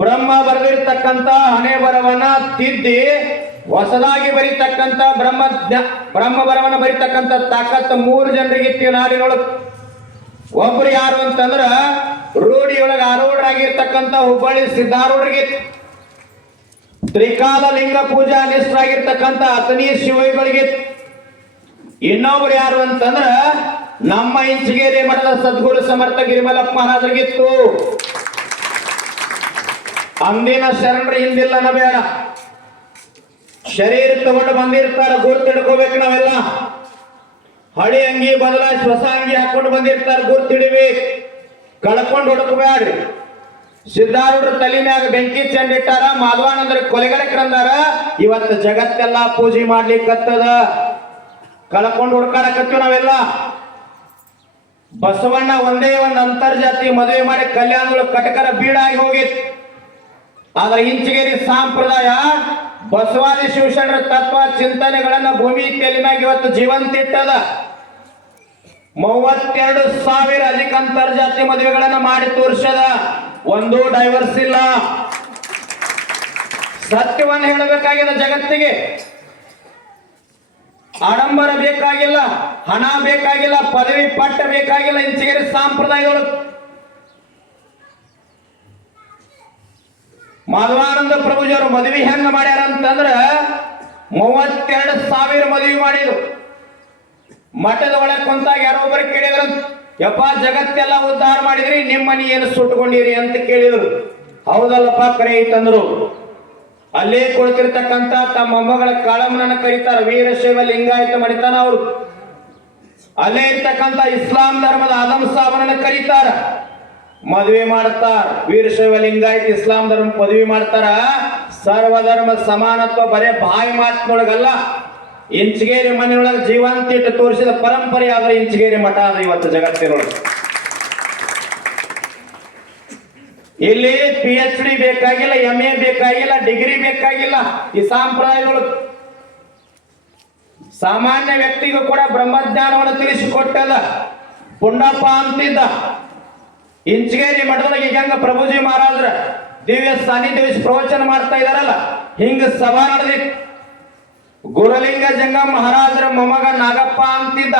ಬ್ರಹ್ಮ ಬರೆದಿರ್ತಕ್ಕಂಥ ಹಣೆ ಬರವನ್ನ ತಿದ್ದಿ ಹೊಸದಾಗಿ ಬರೀತಕ್ಕಂಥ ಬ್ರಹ್ಮ ಬರವನ್ನ ಬರೀತಕ್ಕಂಥ ತಾಕತ್ 3 ಜನರಿಗಿತ್ತು ನಾಡಿನೊಳಗೆ. ಒಬ್ರು ಯಾರು ಅಂತಂದ್ರ ರೂಢಿಯೊಳಗೆ ಆರೂಢರಾಗಿರ್ತಕ್ಕಂಥ ಹುಬ್ಬಳ್ಳಿ ಸಿದ್ದಾರೂಢರಿಗಿತ್ತು. ತ್ರಿಕಾಲ ಲಿಂಗ ಪೂಜಾ ನಿಷ್ಠರಾಗಿರ್ತಕ್ಕಂಥ ಅತನಿ ಶಿವಗಳಿಗಿತ್ತು. ಇನ್ನೊಬ್ರು ಯಾರು ಅಂತಂದ್ರ ನಮ್ಮ ಇಂಚಗೇರಿ ಮಠದ ಸದ್ಗುರು ಸಮರ್ಥ ಗಿರಿಮಲಪ್ಪ ಮಹಾರಾಜರಿಗಿತ್ತು. ಅಂದಿನ ಶರಣರು ಹಿಂದಿಲ್ಲನ ಬೇಡ, ಶರೀರ ತಗೊಂಡು ಬಂದಿರ್ತಾರ, ಗುರ್ತು ಹಿಡ್ಕೋಬೇಕು. ನಾವೆಲ್ಲ ಹಳಿ ಅಂಗಿ ಬದಲಾಯಿಸಿ ಹೊಸ ಅಂಗಿ ಹಾಕೊಂಡು ಬಂದಿರ್ತಾರ, ಗುರ್ತು ಹಿಡಿಬೇಕು, ಕಳ್ಕೊಂಡು ಹುಡುಕಬೇಡ್ರಿ. ಸಿದ್ದಾರೂಢರ ತಲೆ ಮ್ಯಾಗ ಬೆಂಕಿ ಚೆಂಡಿಟ್ಟಾರ, ಮಾಧವಾನಂದ್ರ ಕೊಲೆಗಡಕರಂದಾರ. ಇವತ್ತು ಜಗತ್ತೆಲ್ಲ ಪೂಜೆ ಮಾಡ್ಲಿಕ್ಕತ್ತದ, ಕಳ್ಕೊಂಡು ಹುಡ್ಕಾಡಕತ್ತೀವಿ ನಾವೆಲ್ಲ. ಬಸವಣ್ಣ ಒಂದೇ ಒಂದು ಅಂತರ್ಜಾತಿ ಮದುವೆ ಮಾಡಿ ಕಲ್ಯಾಣಗಳು ಕಟಕರ ಬೀಡಾಗಿ ಹೋಗಿತ್ತು. ಆದ್ರೆ ಇಂಚಗೇರಿ ಸಂಪ್ರದಾಯ ಬಸವಾದಿ ಶಿವಶರಣರ ತತ್ವ ಚಿಂತನೆಗಳನ್ನ ಭೂಮಿ ತೆಲಿನಾಗ ಇವತ್ತು ಜೀವಂತ ಇಟ್ಟದ. 32,000 ಅಧಿಕ ಅಂತರ್ಜಾತಿ ಮದುವೆಗಳನ್ನ ಮಾಡಿ ತೋರಿಸದ. ಒಂದು ಡೈವರ್ಸ್ ಇಲ್ಲ. ಸತ್ಯವನ್ನ ಹೇಳಬೇಕಾಗಿದೆ ಜಗತ್ತಿಗೆ. ಆಡಂಬರ ಬೇಕಾಗಿಲ್ಲ, ಹಣ ಬೇಕಾಗಿಲ್ಲ, ಪದವಿ ಪಟ್ಟ ಬೇಕಾಗಿಲ್ಲ. ಇಂಚಗೇರಿ ಸಂಪ್ರದಾಯಗಳು ಮಾಧವಾನಂದ ಪ್ರಭುಜಿಯವರು ಮದುವೆ ಹೆಂಗ ಮಾಡ್ಯಾರ ಅಂತಂದ್ರ 32,000 ಮದುವೆ ಮಾಡಿದ್ರು. ಮಠದ ಒಳಗೆ ಕುಂತಾಗ ಯಾರೋ ಒಬ್ಬರು ಕೇಳಿದ್ರು, ಯಪ್ಪ ಜಗತ್ತೆಲ್ಲ ಉದ್ಧಾರ ಮಾಡಿದ್ರಿ, ನಿಮ್ಮ ಮನಿ ಏನು ಸುಟ್ಕೊಂಡಿರಿ ಅಂತ ಕೇಳಿದ್ರು. ಹೌದಲ್ಲಪ್ಪ ಕರೆ ಐತಂದ್ರು. ಅಲ್ಲೇ ಕುಳಿತಿರ್ತಕ್ಕಂಥ ತಮ್ಮ ಮೊಮ್ಮಗಳ ಕಾಳಮ್ಮನನ್ನ ಕರೀತಾರ, ವೀರಶೈವ ಲಿಂಗಾಯತ ಮಣಿತಾನ ಅವರು. ಅಲ್ಲೇ ಇರ್ತಕ್ಕಂಥ ಇಸ್ಲಾಂ ಧರ್ಮದ ಆದಮ್ ಸಾಬನನ್ನ ಕರೀತಾರ, ಮದುವೆ ಮಾಡ್ತಾರ. ವೀರಶೈವ ಲಿಂಗಾಯತ ಇಸ್ಲಾಂ ಧರ್ಮ ಪದವಿ ಮಾಡ್ತಾರ. ಸರ್ವಧರ್ಮ ಸಮಾನತ್ವ ಬರೇ ಬಾಯಿ ಮಾತಿನೊಳಗಲ್ಲ, ಇಂಚಗೇರಿ ಮನೆಯೊಳಗೆ ಜೀವಂತ ಇಟ್ಟು ತೋರಿಸಿದ ಪರಂಪರೆ ಆದ್ರೆ ಇಂಚಗೇರಿ ಮಠ ಆದ್ರೆ ಇವತ್ತು ಜಗತ್ತಿನೊಳಗೆ. ಇಲ್ಲಿ PhD ಬೇಕಾಗಿಲ್ಲ, MA ಬೇಕಾಗಿಲ್ಲ, ಡಿಗ್ರಿ ಬೇಕಾಗಿಲ್ಲ. ಈ ಸಂಪ್ರದಾಯಗಳು ಸಾಮಾನ್ಯ ವ್ಯಕ್ತಿಗೂ ಕೂಡ ಬ್ರಹ್ಮಜ್ಞಾನವನ್ನು ತಿಳಿಸಿಕೊಟ್ಟದ. ಪುಂಡಪ್ಪ ಅಂತಿದ್ದ ಇಂಚಗೇರಿ ಮಠದೊಳಗೆ ಹೆಂಗ ಪ್ರಭುಜಿ ಮಹಾರಾಜರ ದಿವ್ಯ ಸಾನ್ನಿಧ್ಯ ಪ್ರವಚನ ಮಾಡ್ತಾ ಇದಾರಲ್ಲ, ಹಿಂಗ ಸಭಾ ನಡೆದಿತ್ತು. ಗುರುಲಿಂಗ ಜಂಗಮ ಮಹಾರಾಜರ ಮೊಮ್ಮಗ ನಾಗಪ್ಪ ಅಂತಿದ್ದ.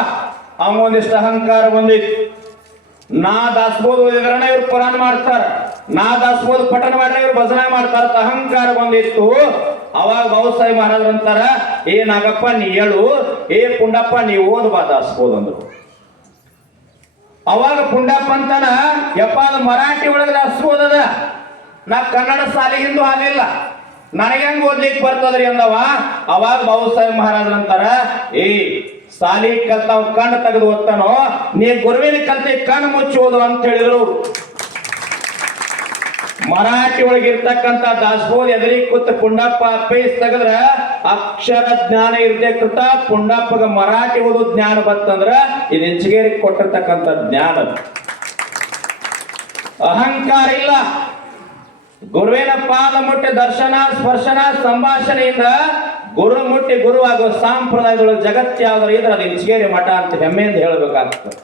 ಅವ ಒಂದಿಷ್ಟು ಅಹಂಕಾರ ಬಂದಿತ್ತು. ನಾ ದಾಸಬೋಧ ಓದಿದ್ರನ ಇವ್ರು ಪುರಾಣ ಮಾಡ್ತಾರ, ನಾ ದಾಸಬೋಧ ಪಠಣ ಮಾಡ್ರೆ ಇವ್ರು ಭಜನೆ ಮಾಡ್ತಾರ. ಅಹಂಕಾರ ಬಂದಿತ್ತು. ಅವಾಗ ಬಾಬುಸಾಹೇಬ್ ಮಹಾರಾಜರು ಅಂತಾರ, ಏ ನಾಗಪ್ಪ ನೀ ಹೇಳು, ಏ ಪುಂಡಪ್ಪ ನೀ ಓದ್ಬಾ ದಾಸಬೋಧ ಅಂದ್ರು. ಅವಾಗ ಪುಂಡಪ್ಪ ಅಂತಾನ, ಯಪ್ಪ ಅದು ಮರಾಠಿ ಒಳಗೆ ದಾಸಬೋಧ ಅದ, ನಾ ಕನ್ನಡ ಶಾಲೆಗಿಂದು ಹಾಲಿಲ್ಲ, ನನಗೆ ಹೆಂಗ್ ಓದ್ಲಿಕ್ಕೆ ಬರ್ತದ್ರಿ ಅಂದವ. ಅವಾಗ ಬಾಬುಸಾಹೇಬ್ ಮಹಾರಾಜರು ಅಂತಾರ, ಏ ಸಾಲಿ ಕಲ್ತಾವ್ ಕಣ್ಣು ತೆಗೆದು ಓದ್ತಾನೋ, ನೀ ಗುರುವಿನ ಕಲ್ತಿ ಕಣ್ಣು ಮುಚ್ಚಿ ಓದು ಅಂತ ಹೇಳಿದ್ರು. ಮರಾಠಿ ಒಳಗೆ ಇರ್ತಕ್ಕಂಥ ದಾಸಬೋಧ ಎದುರಿಗೆ ಕೂತ ಪುಂಡಪ್ಪ ಪೇಸ್ ತೆಗದ್ರ ಅಕ್ಷರ ಜ್ಞಾನ ಇರದೆ ಕೃತ. ಪುಂಡಪ್ಪಗ ಮರಾಠಿ ಓದು ಜ್ಞಾನ ಬರ್ತಂದ್ರ ಇದು ಇಂಚಗೇರಿಗೆ ಕೊಟ್ಟಿರ್ತಕ್ಕಂಥ ಜ್ಞಾನ. ಅಹಂಕಾರ ಇಲ್ಲ. ಗುರುವಿನ ಪಾದ ಮುಟ್ಟಿ ದರ್ಶನ ಸ್ಪರ್ಶನ ಸಂಭಾಷಣೆಯಿಂದ ಗುರು ಮುಟ್ಟಿ ಗುರು ಆಗುವ ಸಂಪ್ರದಾಯದೊಳಗೆ ಜಗತ್ತು ಯಾವ್ದಾರು ಇದ್ರೆ ಅದು ಇಂಚಗೇರಿ ಮಠ ಅಂತ ಹೆಮ್ಮೆಯಿಂದ ಹೇಳಬೇಕಾಗ್ತದೆ.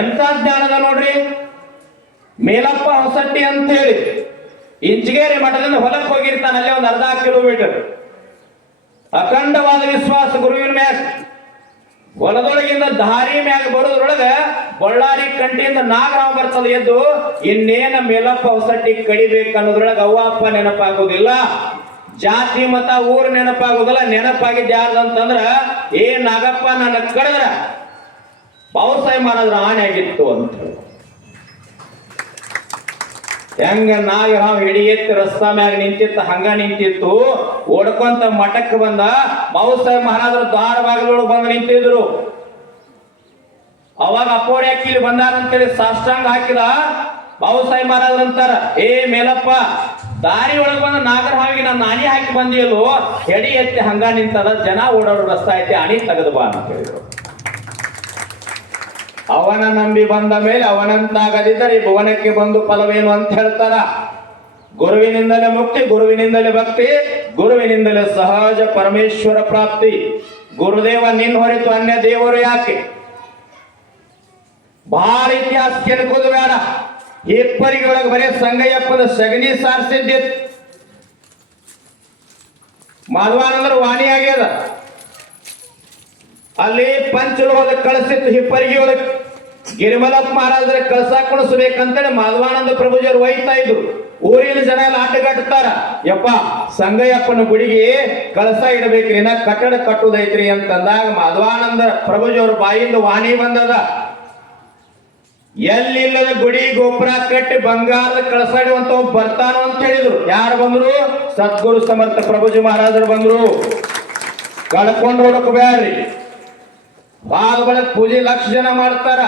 ಎಂತ ಜ್ಞಾನದ ನೋಡ್ರಿ. ಮೇಲಪ್ಪ ಹೊಸಟ್ಟಿ ಅಂತ ಹೇಳಿ ಇಂಚಗೇರಿ ಮಠದಿಂದ ಹೊಲಕ್ಕೆ ಹೋಗಿರ್ತಾನೆ, ಅಲ್ಲೇ ಒಂದು ಅರ್ಧ ಕಿಲೋಮೀಟರ್. ಅಖಂಡವಾದ ವಿಶ್ವಾಸ ಗುರುವಿನ ಮ್ಯಾಗ. ಹೊಲದೊಳಗಿಂದ ದಾರಿ ಮ್ಯಾಗ ಬರೋದ್ರೊಳಗ ಬಳ್ಳಾರಿ ಕಂಟಿಯಿಂದ ನಾಗರಾವ್ ಬರ್ತದ ಎದ್ದು. ಇನ್ನೇನ ಮೇಲಪ್ಪ ಹೊಸಟ್ಟಿ ಕಡಿಬೇಕು ಅನ್ನೋದ್ರೊಳಗೆ ಅವ್ವ ಅಪ್ಪ ನೆನಪಾಗೋದಿಲ್ಲ, ಜಾತಿ ಮತ ಊರು ನೆನಪಾಗೋದಿಲ್ಲ. ನೆನಪಾಗಿದ್ದ ಯಾರ್ದಂತಂದ್ರ ಏ ನಾಗಪ್ಪ ನನ್ನ ಕಡಿದ್ರ ಬಾಬುಸಾಹೇಬ್ ಮಹಾರಾಜರ ಆಣೆ ಆಗಿತ್ತು ಅಂತ ಹೇಳಿ. ಹೆಂಗ ನಾಗರಾವ್ ಹಿಡಿ ಎತ್ತಿ ರಸ್ತಾ ಮ್ಯಾಗ ನಿಂತಿತ್ತು ಹಂಗ ನಿಂತಿತ್ತು. ಓಡ್ಕೊಂತ ಮಠಕ್ಕೆ ಬಂದ. ಬಾಬುಸಾಹೇಬ್ ಮಹಾರಾಜರು ದ್ವಾರ ಬಾಗಿಲೊಳಗೆ ಬಂದು ನಿಂತಿದ್ರು. ಅವಾಗ ಅಪ್ಪೋಡಿ ಅಕ್ಕಿಲಿ ಬಂದಾರಂತೇಳಿ ಸಾಷ್ಟಾಂಗ ಹಾಕಿದ. ಬಾಬುಸಾಹೇಬ್ ಮಹಾರಾಜರು ಅಂತಾರ, ಏ ಮೇಲಪ್ಪ ದಾರಿ ಒಳಗೆ ಬಂದ ನಾಗರ ಹಾವಿಗೆ ನನ್ನ ಅಣಿ ಹಾಕಿ ಬಂದಿಯಲ್ಲೋ, ಎಡಿ ಎತ್ತಿ ಹಂಗ ನಿಂತದ, ಜನ ಓಡಾಡೋ ರಸ್ತಾ ಐತಿ, ಅಣಿ ತೆಗೆದು ಬಾ ಅಂತ ಹೇಳಿದ್ರು. ಅವನ ನಂಬಿ ಬಂದ ಮೇಲೆ ಅವನಂತಾಗದಿದ್ದರೆ ಈ ಭುವನಕ್ಕೆ ಬಂದು ಫಲವೇನು ಅಂತ ಹೇಳ್ತಾರ. ಗುರುವಿನಿಂದಲೇ ಮುಕ್ತಿ, ಗುರುವಿನಿಂದಲೇ ಭಕ್ತಿ, ಗುರುವಿನಿಂದಲೇ ಸಹಜ ಪರಮೇಶ್ವರ ಪ್ರಾಪ್ತಿ. ಗುರುದೇವ ನಿನ್ನ ಹೊರತು ಅನ್ಯ ದೇವರು ಯಾಕೆ? ಬಹಳ ಇತಿಹಾಸ ಕೆಣಕೋದು ಬೇಡ. ಹಿಪ್ಪರಿಗೆ ಒಳಗೆ ಬರೇ ಸಂಗಯ್ಯಪ್ಪನ ಸಗಣಿ ಸಾರಿಸಿದ್ದಿತ್ತು. ಮಾಧವಾನಂದ್ರ ವಾಣಿ ಆಗ್ಯದ. ಅಲ್ಲಿ ಪಂಚಲೋಹದ ಕಳಿಸಿತ್ತು ಹಿಪ್ಪರಿಗೆ ಒಳಗೆ. ಗಿರಿಮಲಪ್ಪ ಮಹಾರಾಜರ ಕಳಸ ಕುಣಿಸ್ಬೇಕಂತೇಳಿ ಮಾಧವಾನಂದ ಪ್ರಭುಜರು ಒಯ್ತಾ ಇದ್ರು. ಊರಿನ ಜನ ಎಲ್ಲ ಆಟಗಾಡ್ತಾರ, ಯಪ್ಪ ಸಂಗಯ್ಯಪ್ಪನ ಗುಡಿಗೆ ಕಳಸ ಇಡಬೇಕ್ರಿ, ನಾ ಕಟ್ಟಡ ಕಟ್ಟುದೈತ್ರಿ ಅಂತಂದಾಗ ಮಾಧವಾನಂದ ಪ್ರಭುಜವ್ರ ಬಾಯಿಂದ ವಾಣಿ ಬಂದದ. ಎಲ್ಲಿಲ್ಲದ ಗುಡಿ ಗೋಪುರ ಕಟ್ಟಿ ಬಂಗಾರದ ಕಳಸ ಇಡುವಂತ ಬರ್ತಾನೋ ಅಂತ ಹೇಳಿದ್ರು. ಯಾರು ಬಂದ್ರು? ಸದ್ಗುರು ಸಮರ್ಥ ಪ್ರಭುಜಿ ಮಹಾರಾಜರು ಬಂದ್ರು. ಕಳ್ಕೊಂಡು ಹುಡುಕಬ್ಯಾಡ್ರಿ. ಬಾಳ ಬಳಕ್ ಪೂಜೆ ಲಕ್ಷ ಜನ ಮಾಡ್ತಾರ.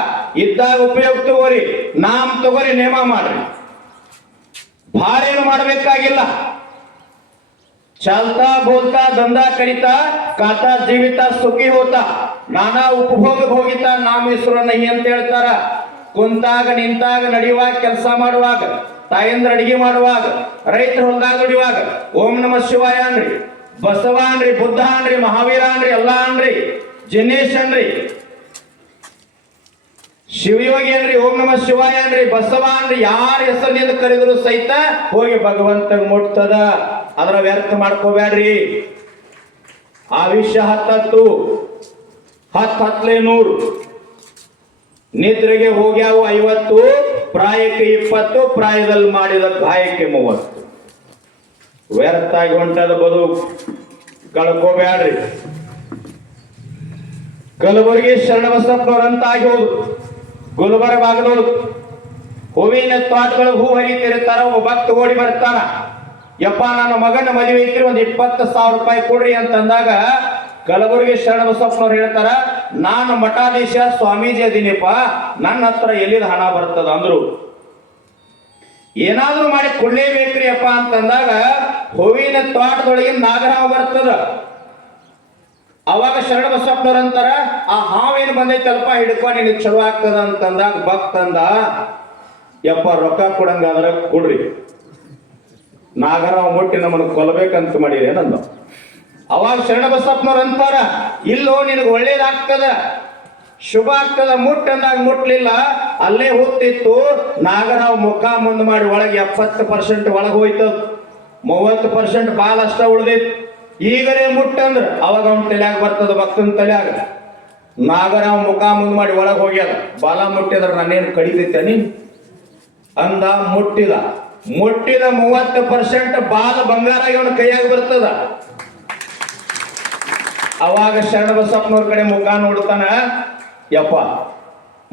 ಇದ್ದಾಗ ಉಪಯೋಗ ತಗೋರಿ, ನಾಮ್ ತಗೋರಿ, ನೇಮ ಮಾಡ್ರಿ. ಭಾಳ ಏನು ಮಾಡಬೇಕಾಗಿಲ್ಲ. ಚಲ್ತಾ ಬೋಲ್ತಾ ದಂಧಾ ಕರಿತಾ ಕಾತಾ ಜೀವಿತ ಸುಖಿ ಹೋತಾ ನಾನಾ ಉಪಭೋಗ ಭೋಗಿತ ನಾಮ ಹೆಸರು ನಹಿ ಅಂತ ಹೇಳ್ತಾರ. ಕುಂತಾಗ ನಿಂತಾಗ ನಡೆಯುವಾಗ ಕೆಲಸ ಮಾಡುವಾಗ ತಾಯಂದ್ರ ಅಡಿಗೆ ಮಾಡುವಾಗ ರೈತರ ಹೊಲದಾಗ ದುಡಿಯುವಾಗ ಓಂ ನಮ ಶಿವಾಯ ಅನ್ರಿ, ಬಸವ ಅನ್ರಿ, ಬುದ್ಧ ಅನ್ರಿ, ಮಹಾವೀರ ಅನ್ರಿ, ಎಲ್ಲಾ ಅನ್ರಿ, ಜಿನೇಶ್ ಅನ್ರಿ, ಶಿವಯೋಗಿ ಅನ್ರಿ, ಓಂ ನಮ ಶಿವಾಯ ಅನ್ರಿ, ಬಸವ ಅನ್ರಿ, ಯಾರ ಹೆಸರಿನಿಂದ ಕರೆದ್ರು ಸಹಿತ ಹೋಗಿ ಭಗವಂತ ಮುಟ್ತದ. ಅದರ ವ್ಯರ್ಥ ಮಾಡ್ಕೋಬ್ಯಾಡ್ರಿ. ಆಯುಷ್ಯ 10 ಹತ್ತಲೆ 100, ನಿದ್ರೆಗೆ ಹೋಗ್ಯಾವು 50, ಪ್ರಾಯಕ್ಕೆ 20, ಪ್ರಾಯದಲ್ಲಿ ಮಾಡಿದ ಗಾಯಕ್ಕೆ 30. ವ್ಯರ್ಥ ಆಗಿ ಹೊಂಟದ ಬದುಕು, ಕಳ್ಕೋಬ್ಯಾಡ್ರಿ. ಕಲಬುರಗಿ ಶರಣಬಸಪ್ಪನವರಂತ ಆಗಿ ಹೋದು, ಗುಲ್ಬರ್ಗ ಬಾಗಲೋದು ಹೂವಿನ ತೋಟಗಳು ಹೂ ಹರಿತಿರ್ತಾರ. ಒಬ್ಬ ಭಕ್ತ ಓಡಿ ಬರ್ತಾನ, ಯಪ್ಪ ನನ್ನ ಮಗನ ಮದುವೆ ಐತ್ರಿ, ಒಂದು 20,000 ರೂಪಾಯಿ ಕೊಡ್ರಿ ಅಂತಂದಾಗ ಕಲಬುರಗಿ ಶರಣಬಸಪ್ಪನವ್ರು ಹೇಳ್ತಾರ, ನಾನು ಮಠಾಧೀಶ ಸ್ವಾಮೀಜಿ ಅದೀನಿಪ್ಪ, ನನ್ನ ಹತ್ರ ಎಲ್ಲಿದ ಹಣ ಬರ್ತದ ಅಂದ್ರು. ಏನಾದ್ರೂ ಮಾಡಿ ಕೊಡ್ಲೇಬೇಕ್ರಿ ಅಪ್ಪ ಅಂತಂದಾಗ ಹೂವಿನ ತೋಟದೊಳಗಿನ ನಾಗರಾವ ಬರ್ತದ. ಅವಾಗ ಶರಣಬಸಪ್ಪನವ್ರ ಅಂತಾರ, ಆ ಹಾವೇನು ಬಂದೈತಲ್ಪ ಹಿಡ್ಕೊ, ನಿನಗೆ ಚಲೋ ಆಗ್ತದ ಅಂತಂದಾಗ ಭಕ್ತಂದ, ಯಪ್ಪ ರೊಕ್ಕ ಕೊಡಂಗಾದ್ರ ಕೊಡ್ರಿ, ನಾಗರಾವ್ ಮುಟ್ಟಿ ನಮ್ಮನ್ನು ಕೊಲ್ಲಬೇಕಂತ ಮಾಡಿರಿ ಏನಂದ. ಅವಾಗ ಶರಣಬಸಪ್ಪನವ್ರ ಅಂತಾರ, ಇಲ್ಲೋ ನಿನಗೆ ಒಳ್ಳೇದಾಗ್ತದ, ಶುಭ ಆಗ್ತದ, ಮುಟ್ಟಂದಾಗ ಮುಟ್ಲಿಲ್ಲ, ಅಲ್ಲೇ ಹೊತ್ತಿತ್ತು. ನಾಗರಾವ್ ಮುಖ ಮುಂದ್ ಮಾಡಿ ಒಳಗೆ 70% ಒಳಗೆ ಹೋಯ್ತದ, 30% ಬಾಲ ಅಷ್ಟ ಉಳ್ದಿತ್ತು. ಈಗಲೇ ಮುಟ್ಟಂದ್ರ ಅವಾಗ ಅವನ ತಲೆಯಾಗ ಬರ್ತದ, ಭಕ್ತನ ತಲೆಯಾಗ. ನಾಗರಾವ್ ಮುಖ ಮುಂದ್ ಮಾಡಿ ಒಳಗೆ ಹೋಗ್ಯದ, ಬಾಲ ಮುಟ್ಟಿದ್ರ ನಾನೇನು ಕಡಿತೈತೇನಿ ಅಂದ. ಮುಟ್ಟಿದ 30% ಬಾಲ ಬಂಗಾರ ಅವನ ಕೈಯಾಗ ಬರ್ತದ. ಅವಾಗ ಶರಣಬಸಪ್ಪನವ್ರ ಕಡೆ ಮುಖ ನೋಡ್ತಾನ, ಯಪ್ಪ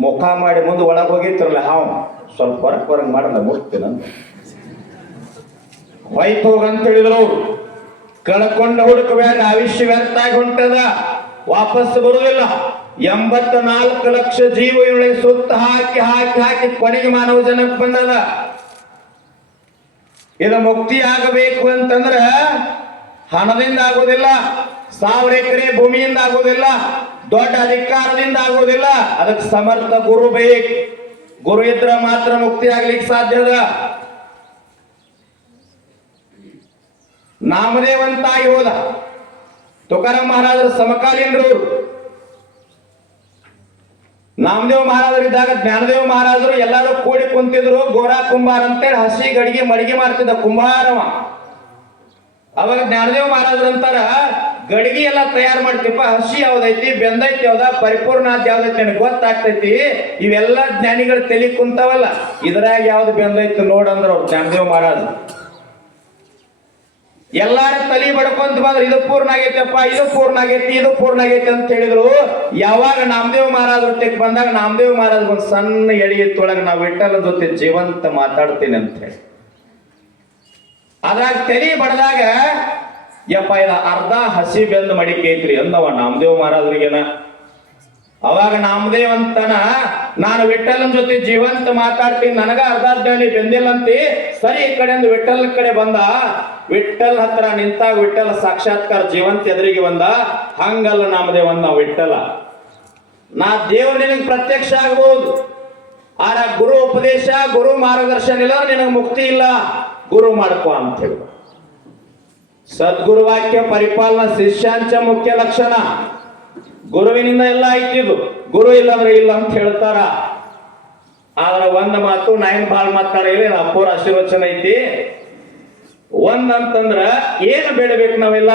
ಮುಖ ಮಾಡಿ ಮುಂದೆ ಒಳಗೆ ಹೋಗಿತ್ರಲ್ಲ ಹಾವು, ಸ್ವಲ್ಪ ಹೊರಗೆ ಮಾಡಲ್ಲ ಮುಟ್ತೀನಂತ ಹೊಯ್ತು ಹೋಗಂತ ಹೇಳಿದ್ರು ಅವ್ರು. ಕಳ್ಕೊಂಡ ಹುಡುಕಬೇಡ, ಆಯುಷ್ಯ ವ್ಯರ್ಥ ಆಗಿ ಹೊಂಟದ, ವಾಪಸ್ ಬರುವುದಿಲ್ಲ. 84 ಲಕ್ಷ ಜೀವಗಳಿಗೆ ಸುತ್ತ ಹಾಕಿ ಹಾಕಿ ಹಾಕಿ ಕೊನೆಗೆ ಮಾನವ ಜನಕ್ಕೆ ಬಂದದ. ಇದು ಮುಕ್ತಿ ಆಗಬೇಕು ಅಂತಂದ್ರ ಹಣದಿಂದ ಆಗೋದಿಲ್ಲ, 1000 ಎಕರೆ ಭೂಮಿಯಿಂದ ಆಗೋದಿಲ್ಲ, ದೊಡ್ಡ ಅಧಿಕಾರದಿಂದ ಆಗೋದಿಲ್ಲ. ಅದಕ್ಕೆ ಸಮರ್ಥ ಗುರು ಬೇಕು. ಗುರು ಇದ್ರ ಮಾತ್ರ ಮುಕ್ತಿ ಆಗ್ಲಿಕ್ಕೆ ಸಾಧ್ಯದ. ನಾಮದೇವಂತಾಗಿ ಹೋದ. ತುಕಾರಾಮ್ ಮಹಾರಾಜರ ಸಮಕಾಲೀನರು. ನಾಮದೇವ ಮಹಾರಾಜರಿದ್ದಾಗ ಜ್ಞಾನದೇವ ಮಹಾರಾಜರು ಎಲ್ಲರೂ ಕೂಡಿ ಕುಂತಿದ್ರು. ಗೋರಾ ಕುಂಬಾರ ಅಂತೇಳಿ ಹಸಿ ಗಡಿಗೆ ಮಡಿಗೆ ಮಾಡ್ತಿದ್ದ ಕುಂಬಾರವ. ಅವಾಗ ಜ್ಞಾನದೇವ ಮಹಾರಾಜರಂತಾರ, ಗಡಿಗೆ ಎಲ್ಲ ತಯಾರು ಮಾಡ್ತೀಪ, ಹಸಿ ಯಾವ್ದೈತಿ, ಬೆಂದೈತಿ ಯಾವ್ದ, ಪರಿಪೂರ್ಣ ಯಾವ್ದೈತಿ ನನಗೆ ಗೊತ್ತಾಗ್ತೈತಿ. ಇವೆಲ್ಲ ಜ್ಞಾನಿಗಳು ತಲೆ ಕುಂತಾವಲ್ಲ, ಇದ್ರಾಗ ಯಾವ್ದು ಬೆಂದೈತಿ ನೋಡಂದ್ರ ಅವ್ರು ಜ್ಞಾನದೇವ ಮಹಾರಾಜ. ಎಲ್ಲಾರ ತಲೆ ಬಡ್ಕೊಂತ ಬಂದ್ರೆ ಇದು ಪೂರ್ಣ ಆಗೈತಪ್ಪ, ಇದು ಪೂರ್ಣ ಆಗೈತಿ, ಇದು ಪೂರ್ಣ ಆಗೈತಿ ಅಂತ ಹೇಳಿದ್ರು. ಯಾವಾಗ ನಾಮದೇವ ಮಹಾರಾಜರ ತೆಕ್ ಬಂದಾಗ ನಾಮದೇವ ಮಹಾರಾಜ್ ಒಂದು ಸಣ್ಣ ಎಳೆಯತ್ತೊಳಗೆ ನಾವು ವಿಠ್ಠಲ ಜೊತೆ ಜೀವಂತ ಮಾತಾಡ್ತೀನಿ ಅಂತ ಹೇಳಿ ಅದ್ರಾಗ ತಲೆ ಬಡ್ದಾಗ, ಯಪ್ಪ ಇದು ಅರ್ಧ ಹಸಿ ಬೆಂದ ಮಡಿಕೆ ಐತ್ರಿ ಅಂದವ ನಾಮದೇವ ಮಹಾರಾಜರಿಗೆನ. ಅವಾಗ ನಾಮದೇವ್ ಅಂತಾನ, ನಾನು ವಿಠ್ಠಲನ ಜೊತೆ ಜೀವಂತ ಮಾತಾಡ್ತೀನಿ, ನನಗ ಅರ್ಧ ಬೆಂದಿಲ್ಲಂತಿ. ಸರಿ ಈ ಕಡೆಯಿಂದ ವಿಠ್ಠಲ ಕಡೆ ಬಂದ. ವಿಠ್ಠಲ್ ಹತ್ರ ನಿಂತಾಗ ವಿಠ್ಠಲ ಸಾಕ್ಷಾತ್ಕಾರ ಜೀವಂತ ಎದುರಿಗೆ ಬಂದ. ಹಂಗಲ್ಲ ನಾಮದೇವ್ ಅಂದ ವಿಠ್ಠಲ, ನಾ ದೇವ್ರ ನಿನಗೆ ಪ್ರತ್ಯಕ್ಷ ಆಗ್ಬೋದು, ಆರ ಗುರು ಉಪದೇಶ ಗುರು ಮಾರ್ಗದರ್ಶನ ಇಲ್ಲ, ನಿನಗೆ ಮುಕ್ತಿ ಇಲ್ಲ, ಗುರು ಮಾಡ್ಕೋ ಅಂತ ಹೇಳಿ. ಸದ್ಗುರು ವಾಕ್ಯ ಪರಿಪಾಲನಾ ಶಿಷ್ಯಾಂಚ ಮುಖ್ಯ ಲಕ್ಷಣ. ಗುರುವಿನಿಂದ ಎಲ್ಲ ಐತಿದು, ಗುರು ಇಲ್ಲಂದ್ರೆ ಇಲ್ಲ ಅಂತ ಹೇಳ್ತಾರ. ಆದ್ರ ಒಂದ್ ಮಾತು ನಾ ಏನ್ ಭಾಳ ಮಾತಾಡಿಲ್ಲ, ಅಪ್ಪೋರ ಆಶೀರ್ವಚನ ಐತಿ. ಒಂದಂತಂದ್ರ ಏನು ಬೇಡಬೇಕು ನಾವೆಲ್ಲ